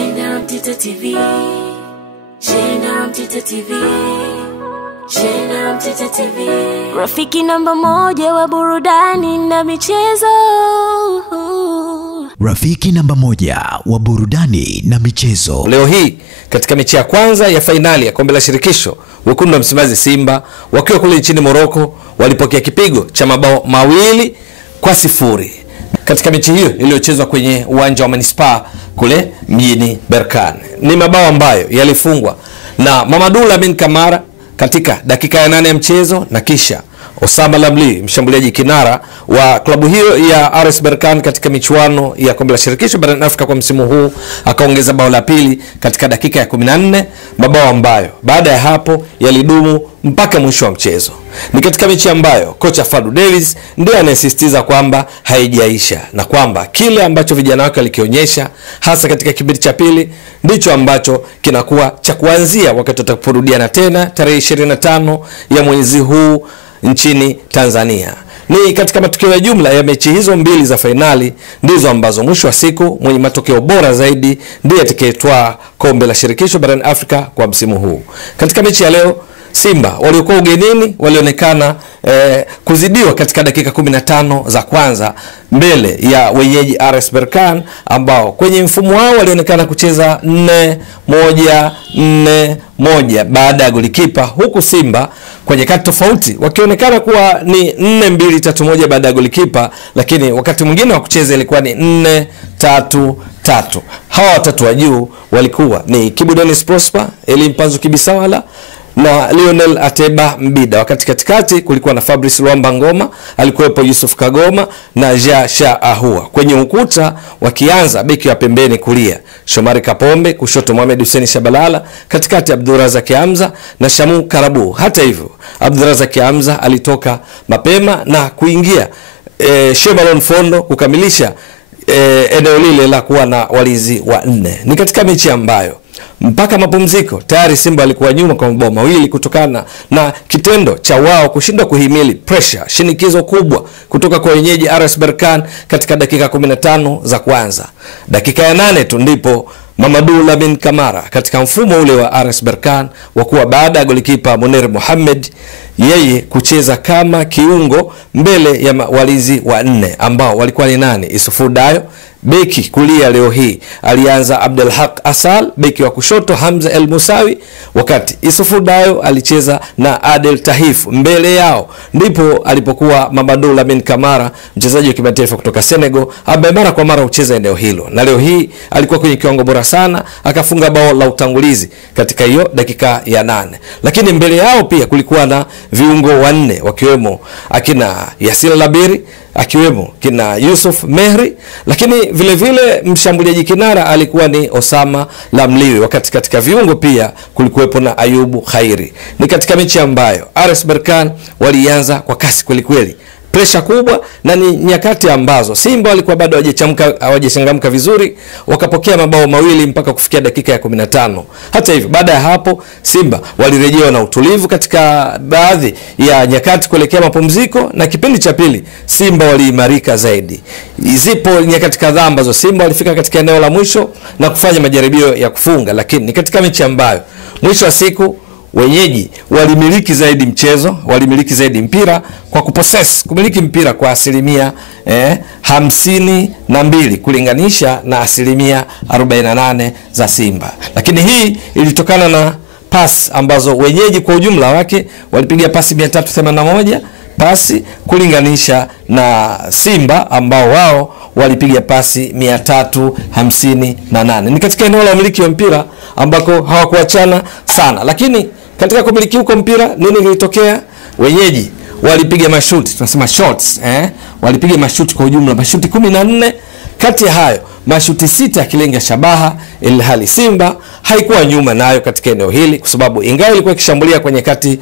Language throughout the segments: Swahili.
General Mtito TV, General Mtito TV, General Mtito TV, rafiki namba moja wa burudani na michezo. Rafiki namba moja wa burudani na michezo. Leo hii katika mechi ya kwanza ya fainali ya kombe la shirikisho, wekundu wa Msimbazi Simba wakiwa kule nchini Morocco walipokea kipigo cha mabao 2-0 katika mechi hiyo iliyochezwa kwenye uwanja wa Manispaa kule mjini Berkane. Ni mabao ambayo yalifungwa na Mamadou Lamine Camara katika dakika ya 8 ya mchezo, na kisha Osama Lamli, mshambuliaji kinara wa klabu hiyo ya RS Berkane katika michuano ya kombe la shirikisho barani Afrika kwa msimu huu, akaongeza bao la pili katika dakika ya 14, mabao ambayo baada ya hapo yalidumu mpaka mwisho wa mchezo. Ni katika mechi ambayo kocha Fadlu Davis ndiye anasisitiza kwamba haijaisha, na kwamba kile ambacho vijana wake walikionyesha hasa katika kipindi cha pili ndicho ambacho kinakuwa cha kuanzia wakati tutakaporudiana tena tarehe 25 ya mwezi huu nchini Tanzania. Ni katika matokeo ya jumla ya mechi hizo mbili za fainali ndizo ambazo mwisho wa siku mwenye matokeo bora zaidi ndiye atakayetwaa kombe la shirikisho barani Afrika kwa msimu huu. Katika mechi ya leo, Simba waliokuwa ugenini walionekana kuzidiwa katika dakika 15 za kwanza mbele ya wenyeji RS Berkane, ambao kwenye mfumo wao walionekana kucheza 4-1-4-1 baada ya golikipa, huku Simba kwa nyakati tofauti wakionekana kuwa ni 4-2-3-1 baada ya golikipa, lakini wakati mwingine wa kucheza ilikuwa ni 4-3-3. Hawa watatu wa juu walikuwa ni Kibu Denis Prosper, Elie Mpanzu Kibisawala na Lionel Ateba Mbida. Wakati katikati kulikuwa na Fabrice Luamba Ngoma, alikuwepo Yusuf Kagoma na Jasha Ahua. Kwenye ukuta wakianza beki wa pembeni kulia Shomari Kapombe, kushoto Mohamed Hussein Shabalala, katikati Abdurazak Hamza na Shamu Karabu. Hata hivyo Abdurazak Hamza alitoka mapema na kuingia Shemalon Fondo kukamilisha eneo lile la kuwa na walinzi wa 4. Ni katika mechi ambayo mpaka mapumziko tayari Simba alikuwa nyuma kwa mabao 2 kutokana na kitendo cha wao kushindwa kuhimili pressure, shinikizo kubwa kutoka kwa wenyeji RS Berkane katika dakika 15 za kwanza. Dakika ya 8 tu ndipo Mamadou Lamine Camara katika mfumo ule wa RS Berkane wa kuwa baada ya golikipa Munir Mohamed yeye kucheza kama kiungo mbele ya walinzi wa 4 ambao walikuwa ni nani? Isufu Dayo beki kulia leo hii alianza Abdelhak Asal, beki wa kushoto Hamza El Musawi, wakati Isufu Dayo alicheza na Adel Tahif. Mbele yao ndipo alipokuwa Mamadou Lamine Camara, mchezaji wa kimataifa kutoka Senegal ambaye mara kwa mara hucheza eneo hilo, na leo hii alikuwa kwenye kiwango bora sana, akafunga bao la utangulizi katika hiyo dakika ya 8. Lakini mbele yao pia kulikuwa na viungo 4 wakiwemo akina Yasin Labiri, akiwemo kina Yusuf Mehri, lakini vile vile mshambuliaji kinara alikuwa ni Osama Lamliwi, wakati katika viungo pia kulikuwepo na Ayubu Khairi. Ni katika mechi ambayo RS Berkane walianza kwa kasi kweli kweli, pressure kubwa, na ni nyakati ambazo Simba walikuwa bado hawajachangamka vizuri, wakapokea mabao 2 mpaka kufikia dakika ya 15. Hata hivyo baada ya hapo Simba walirejea na utulivu katika baadhi ya nyakati kuelekea mapumziko, na kipindi cha pili Simba waliimarika zaidi. Zipo nyakati kadhaa ambazo Simba walifika katika eneo la mwisho na kufanya majaribio ya kufunga, lakini ni katika mechi ambayo mwisho wa siku wenyeji walimiliki zaidi mchezo, walimiliki zaidi mpira kwa kumiliki mpira kwa asilimia 52 kulinganisha na asilimia 48 za Simba. Lakini hii ilitokana na pasi ambazo wenyeji kwa ujumla wake walipiga pasi 381 pasi kulinganisha na Simba ambao wao walipiga pasi 358. Ni katika eneo la umiliki wa mpira ambako hawakuachana sana, lakini katika kumiliki huko mpira nini kilitokea? Wenyeji walipiga mashuti, tunasema shots, walipiga mashuti kwa ujumla mashuti 14. Kati ya hayo mashuti 6 akilenga shabaha, ilhali Simba haikuwa nyuma nayo katika eneo hili, kwa sababu ingawa ilikuwa ikishambulia kwenye kati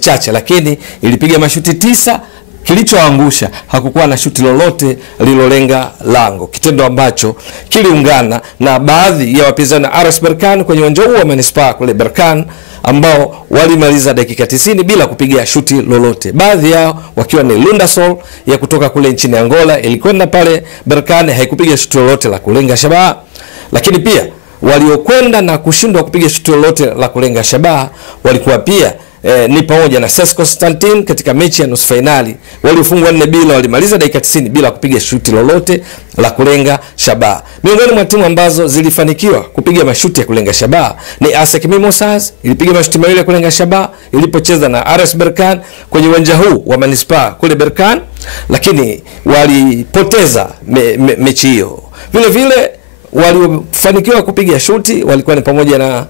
chache, lakini ilipiga mashuti 9. Kilichoangusha hakukuwa na shuti lolote lilolenga lango, kitendo ambacho kiliungana na baadhi ya wapinzani RS Berkane kwenye uwanja wa Manispaa kule Berkane, ambao walimaliza dakika 90 bila kupiga shuti lolote. Baadhi yao wakiwa ni Lundasol ya kutoka kule nchini Angola, ilikwenda pale Berkane haikupiga shuti lolote la kulenga shabaha. Lakini pia waliokwenda na kushindwa kupiga shuti lolote la kulenga shabaha walikuwa pia ni pamoja na CSKA Constantine katika mechi ya nusu finali waliofungwa 4-0, walimaliza dakika 90 bila kupiga shuti lolote la kulenga shabaha. Miongoni mwa timu ambazo zilifanikiwa kupiga mashuti ya kulenga shabaha ni ASEC Mimosas, ilipiga mashuti mawili ya kulenga shabaha ilipocheza na RS Berkane kwenye uwanja huu wa Manispaa kule Berkane, lakini walipoteza mechi hiyo. Vile vile waliofanikiwa kupiga shuti walikuwa ni pamoja na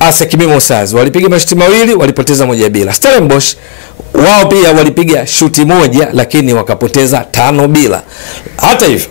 ASEC Mimosas, walipiga mashuti mawili, walipoteza 1-0. Stellenbosch wao pia walipiga shuti moja lakini wakapoteza 5-0. Hata hivyo,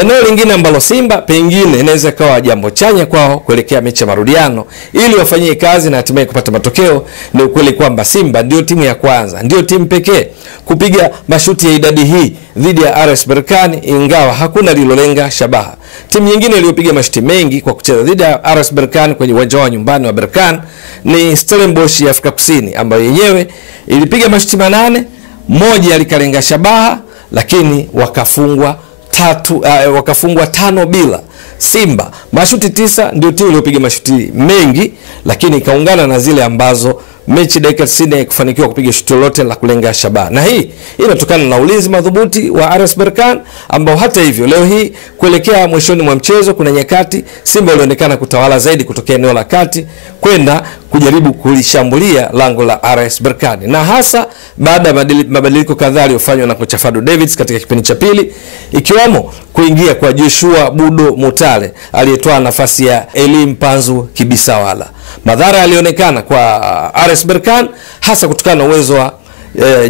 eneo lingine ambalo Simba pengine inaweza kawa jambo chanya kwao kuelekea mechi ya marudiano ili wafanyie kazi na hatimaye kupata matokeo, ni ukweli kwamba Simba ndio timu ya kwanza, ndio timu pekee kupiga mashuti ya idadi hii dhidi ya RS Berkane, ingawa hakuna lilolenga shabaha. Timu nyingine iliyopiga mashuti mengi kwa kucheza dhidi ya RS Berkane kwenye uwanja wa nyumbani wa Berkane ni Stellenbosch ya Afrika Kusini, ambayo yenyewe ilipiga mashuti 8, moja likalenga shabaha lakini wakafungwa 5-0. Simba mashuti 9 ndio timu iliyopiga mashuti mengi, lakini ikaungana na zile ambazo mechi dakika 90 kufanikiwa kupiga shuti lolote la kulenga shabaha. Na hii inatokana na ulinzi madhubuti wa RS Berkane, ambao hata hivyo leo hii kuelekea mwishoni mwa mchezo kuna nyakati Simba ilionekana kutawala zaidi kutokea eneo la kati kwenda kujaribu kulishambulia lango la RS Berkane, na hasa baada ya mabadiliko kadhaa yaliyofanywa na kocha Fadu Davids katika kipindi cha pili, ikiwamo kuingia kwa Joshua Budo Mutale aliyetoa nafasi ya Elim Panzu Kibisawala. Madhara yalionekana kwa RS Berkane hasa kutokana na uwezo wa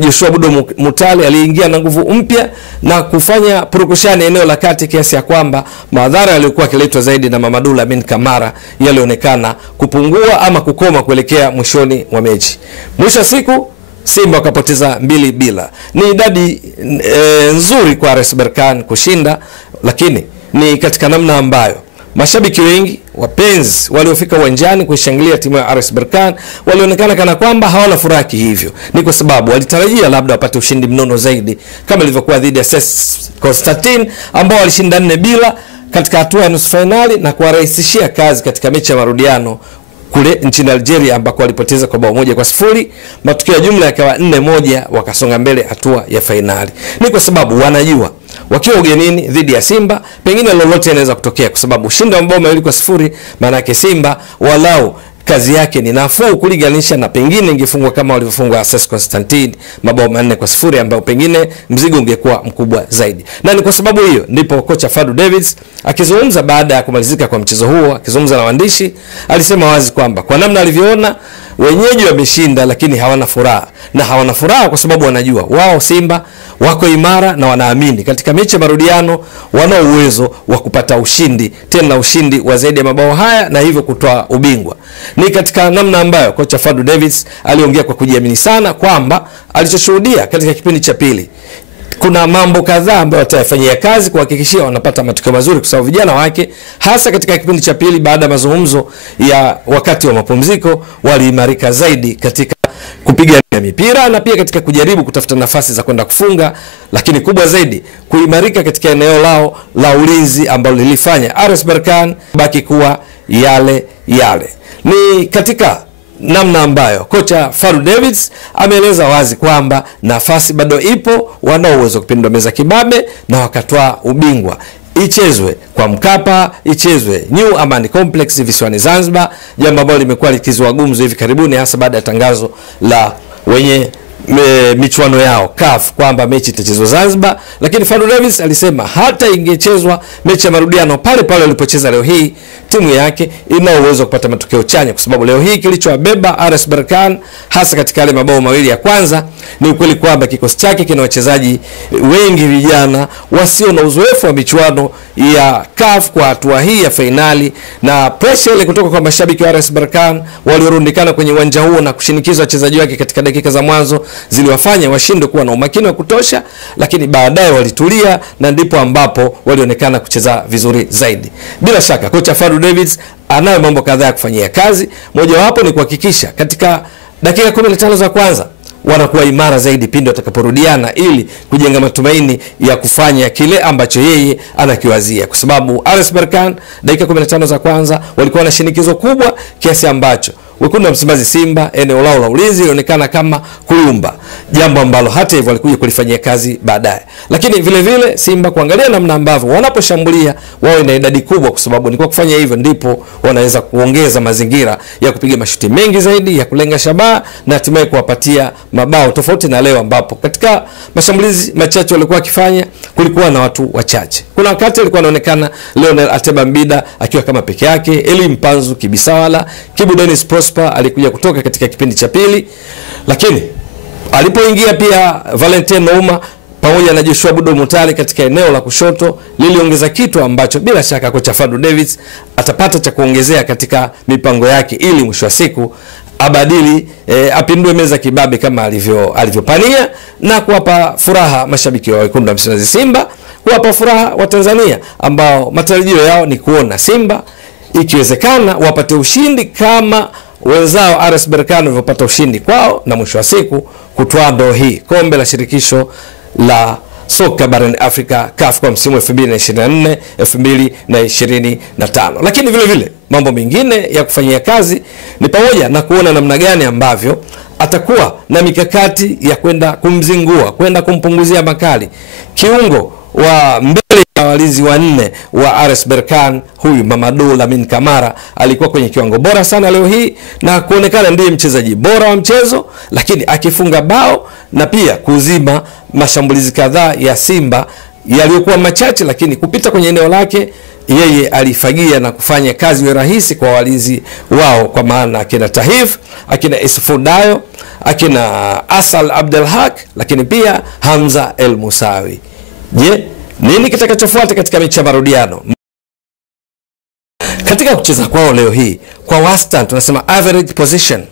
Joshua Budo Mutale aliingia na nguvu mpya na kufanya purukushani eneo la kati, kiasi ya kwamba madhara yaliokuwa kiletwa zaidi na Mamadou Lamine Kamara yalionekana kupungua ama kukoma kuelekea mwishoni mwa mechi. Mwisho siku Simba wakapoteza 2-0. Ni idadi nzuri kwa RS Berkane kushinda, lakini ni katika namna ambayo mashabiki wengi wapenzi waliofika uwanjani kuishangilia timu ya RS Berkane walionekana kana kwamba hawana furaha hivyo. Ni kwa sababu walitarajia labda wapate ushindi mnono zaidi kama ilivyokuwa dhidi ya CSKA Constantine ambao walishinda 4-0 katika hatua ya nusu finali na kuwarahisishia kazi katika mechi ya marudiano kule nchini Algeria ambako walipoteza kwa bao 1-0. Matokeo ya jumla yakawa 4-1, wakasonga mbele hatua ya finali. Ni kwa sababu wanajua wakiwa ugenini dhidi ya Simba pengine lolote linaweza kutokea, kwa sababu ushindi wa mabao 2-0 maana yake Simba walau kazi yake ni nafuu kulinganisha na pengine ingefungwa kama walivyofungwa CSKA Constantine mabao 4-0, ambao pengine mzigo ungekuwa mkubwa zaidi. Na ni kwa sababu hiyo ndipo kocha Fadu Davids akizungumza baada ya kumalizika kwa mchezo huo, akizungumza na waandishi, alisema wazi kwamba kwa namna alivyoona wenyeji wameshinda lakini hawana furaha, na hawana furaha kwa sababu wanajua wao Simba wako imara na wanaamini katika mechi ya marudiano wana uwezo wa kupata ushindi, tena ushindi wa zaidi ya mabao haya, na hivyo kutoa ubingwa. Ni katika namna ambayo kocha Fadu Davids aliongea kwa kujiamini sana kwamba alichoshuhudia katika kipindi cha pili kuna mambo kadhaa ambayo watayafanyia kazi kuhakikishia wanapata matokeo mazuri, kwa sababu vijana wake hasa katika kipindi cha pili baada ya mazungumzo ya wakati wa mapumziko waliimarika zaidi katika kupiga mipira na pia katika kujaribu kutafuta nafasi za kwenda kufunga, lakini kubwa zaidi kuimarika katika eneo lao la ulinzi ambalo lilifanya RS Berkane baki kuwa yale yale. Ni katika namna ambayo kocha Fadu Davids ameeleza wazi kwamba nafasi bado ipo, wana uwezo kupindua meza kibabe na wakatoa ubingwa. Ichezwe kwa Mkapa, ichezwe New Amani Complex visiwani Zanzibar, jambo ambalo limekuwa likizua gumzo hivi karibuni, hasa baada ya tangazo la wenye michuano yao CAF kwamba mechi itachezwa Zanzibar. Lakini Fadu Davids alisema hata ingechezwa mechi ya marudiano pale pale walipocheza leo hii, timu yake ina uwezo kupata matokeo chanya, kwa sababu leo hii kilichowabeba RS Berkane hasa katika yale mabao mawili ya kwanza ni ukweli kwamba kikosi chake kina wachezaji wengi vijana wasio na uzoefu wa michuano ya CAF kwa hatua hii ya finali, na pressure ile kutoka kwa mashabiki wa RS Berkane waliorundikana kwenye uwanja huo na kushinikiza wachezaji wake katika dakika za mwanzo ziliwafanya washinde kuwa na umakini wa kutosha, lakini baadaye walitulia na ndipo ambapo walionekana kucheza vizuri zaidi. Bila shaka kocha Fadu Davids anayo mambo kadhaa ya kufanyia kazi. Moja wapo ni kuhakikisha katika dakika 15 za kwanza wanakuwa imara zaidi pindi watakaporudiana, ili kujenga matumaini ya kufanya kile ambacho yeye anakiwazia, kwa sababu RS Berkane dakika 15 za kwanza walikuwa na shinikizo kubwa kiasi ambacho wekundu wa Msimbazi Simba eneo lao la ulinzi ilionekana kama kuyumba, jambo ambalo hata hivyo walikuja kulifanyia kazi baadaye. Lakini vile vile Simba kuangalia namna ambavyo wanaposhambulia wao na idadi kubwa, kwa sababu ni kwa kufanya hivyo ndipo wanaweza kuongeza mazingira ya kupiga mashuti mengi zaidi, ya kulenga shabaha na hatimaye kuwapatia mabao, tofauti na leo ambapo katika mashambulizi machache walikuwa wakifanya kulikuwa na watu wachache. Kuna wakati alikuwa anaonekana Lionel Ateba Mbida akiwa kama peke yake, Eli Mpanzu Kibisawala, Kibu Dennis Prosper alikuja kutoka katika kipindi cha pili, lakini alipoingia pia Valentin Nouma pamoja na Joshua Budo Mutale katika eneo la kushoto, liliongeza kitu ambacho bila shaka kocha Fadu Davids atapata cha kuongezea katika mipango yake, ili mwisho wa siku abadili apindue meza kibabe kama alivyopania na kuwapa furaha mashabiki wa wekundu wa Msimbazi Simba, kuwapa furaha wa Tanzania ambao matarajio yao ni kuona Simba ikiwezekana wapate ushindi kama wenzao RS Berkane walivyopata ushindi kwao, na mwisho wa siku kutwaa ndoo hii kombe la shirikisho la soka barani Afrika CAF kwa msimu 2024 2025. Lakini vile vile mambo mengine ya kufanyia kazi ni pamoja na kuona namna gani ambavyo atakuwa na mikakati ya kwenda kumzingua, kwenda kumpunguzia makali kiungo wa mbele ya walinzi wanne wa RS Berkane. Huyu Mamadou Lamine Kamara alikuwa kwenye kiwango bora sana leo hii na kuonekana ndiye mchezaji bora wa mchezo, lakini akifunga bao na pia kuzima mashambulizi kadhaa ya Simba yaliyokuwa machache, lakini kupita kwenye eneo lake yeye alifagia na kufanya kazi ya rahisi kwa walinzi wao, kwa maana akina Tahif, akina Isfu Dayo, akina Asal Abdelhak, lakini pia Hamza El Musawi. Je, nini kitakachofuata katika mechi ya marudiano? Katika kucheza kwao leo hii, kwa wastani tunasema average position,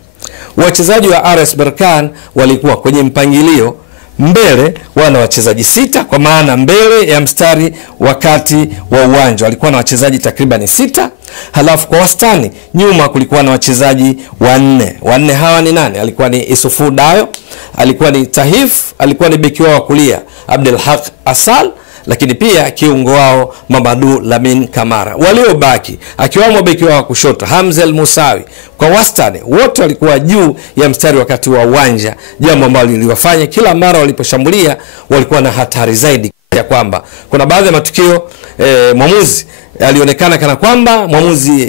wachezaji wa RS Berkane walikuwa kwenye mpangilio mbele wana wachezaji 6, kwa maana mbele ya mstari wakati wa uwanja walikuwa na wachezaji takriban 6. Halafu kwa wastani nyuma kulikuwa na wachezaji 4. Wanne hawa ni nani? Alikuwa ni Isufu Dayo, alikuwa ni Tahif, alikuwa ni beki wao wa kulia Abdelhak Asal, lakini pia kiungo wao Mamadou Lamine Kamara. Waliobaki akiwamo beki wao wa kushoto Hamza El Musawi. Kwa wastani wote walikuwa juu ya mstari wakati wa uwanja, jambo ambalo liliwafanya kila mara waliposhambulia walikuwa na hatari zaidi, ya kwamba kuna baadhi ya matukio mwamuzi alionekana kana kwamba mwamuzi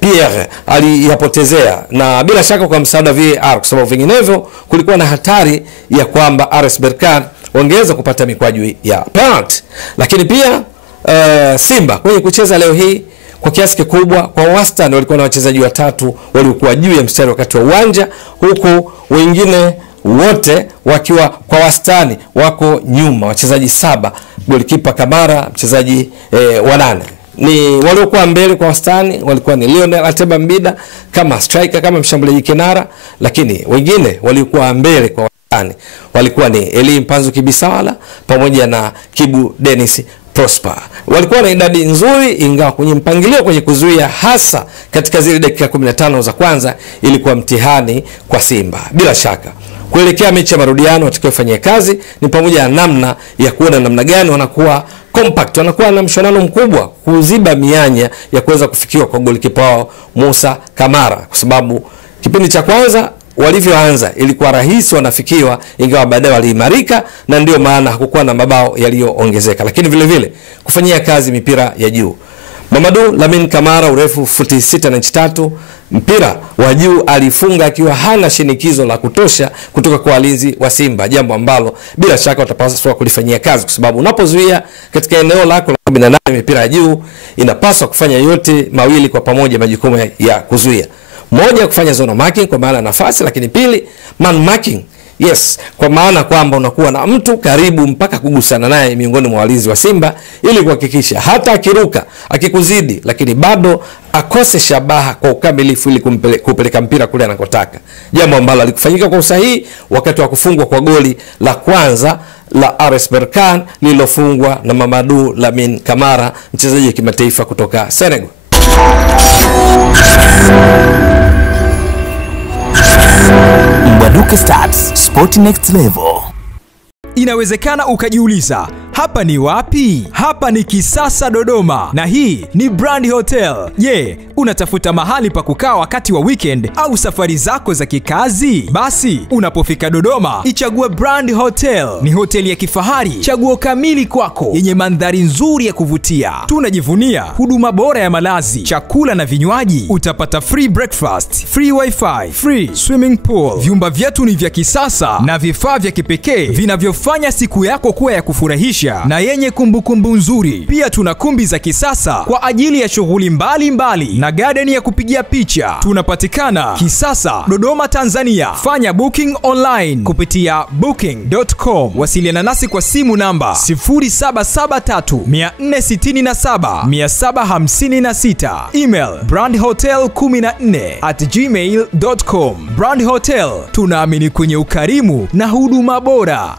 Pierre aliyapotezea, na bila shaka kwa msaada VAR, kwa sababu vinginevyo kulikuwa na hatari ya kwamba RS Berkane wangeweza kupata mikwaju ya penalty. Lakini pia Simba kwenye kucheza leo hii kwa kiasi kikubwa kwa wastani walikuwa na wachezaji 3 waliokuwa juu ya mstari wakati wa uwanja, huku wengine wote wakiwa kwa wastani wako nyuma, wachezaji 7, golikipa Kamara mchezaji wa 8. Ni waliokuwa mbele kwa wastani walikuwa ni Lionel Ateba Mbida kama striker, kama mshambuliaji kinara, lakini wengine waliokuwa mbele kwa wastani walikuwa ni Eli Mpanzu Kibisawala pamoja na Kibu Dennis Prosper. Walikuwa na idadi nzuri, ingawa kwenye mpangilio kwenye kuzuia, hasa katika zile dakika 15 za kwanza ilikuwa mtihani kwa Simba. Bila shaka kuelekea mechi ya marudiano watakayofanyia kazi ni pamoja na namna ya kuona namna gani wanakuwa compact, wanakuwa na mshonano mkubwa kuziba mianya ya kuweza kufikiwa kwa golikipa wao Musa Kamara, kwa sababu kipindi cha kwanza walivyoanza ilikuwa rahisi wanafikiwa, ingawa baadaye waliimarika na ndio maana hakukuwa na mabao yaliyoongezeka. Lakini vile vile kufanyia kazi mipira ya juu, Mamadou Lamine Kamara urefu futi 6 na inchi 3, mpira wa juu alifunga akiwa hana shinikizo la kutosha kutoka kwa walinzi wa Simba, jambo ambalo bila shaka watapaswa kulifanyia kazi, kwa sababu unapozuia katika eneo lako la 18 mipira ya juu inapaswa kufanya yote mawili kwa pamoja, majukumu ya kuzuia. Moja, kufanya zone marking kwa maana nafasi, lakini pili, man marking. Yes, kwa maana kwamba unakuwa na mtu karibu mpaka kugusana naye miongoni mwa walinzi wa Simba, ili kuhakikisha hata akiruka, akikuzidi, lakini bado akose shabaha kwa ukamilifu ili kupeleka mpira kule anakotaka. Jambo ambalo alikufanyika kwa usahihi wakati wa kufungwa kwa goli la kwanza la RS Berkane lililofungwa na Mamadou Lamine Kamara, mchezaji wa kimataifa kutoka Senegal. Mbwaduke Stats, Sport Next Level. Inawezekana ukajiuliza, hapa ni wapi? Hapa ni Kisasa Dodoma, na hii ni Brand Hotel. Je, unatafuta mahali pa kukaa wakati wa weekend au safari zako za kikazi? Basi unapofika Dodoma, ichague Brand Hotel. Ni hoteli ya kifahari, chaguo kamili kwako, yenye mandhari nzuri ya kuvutia. Tunajivunia huduma bora ya malazi, chakula na vinywaji. Utapata free breakfast, free wifi, free swimming pool. Vyumba vyetu ni vya kisasa na vifaa vya kipekee vinavyofanya siku yako kuwa ya kufurahisha na yenye kumbukumbu nzuri. Pia tuna kumbi za kisasa kwa ajili ya shughuli mbalimbali na garden ya kupigia picha. Tunapatikana Kisasa, Dodoma, Tanzania. Fanya booking online kupitia booking.com. Wasiliana nasi kwa simu namba 0773467756. Email brandhotel14@gmail.com. Brand Hotel, tunaamini kwenye ukarimu na huduma bora.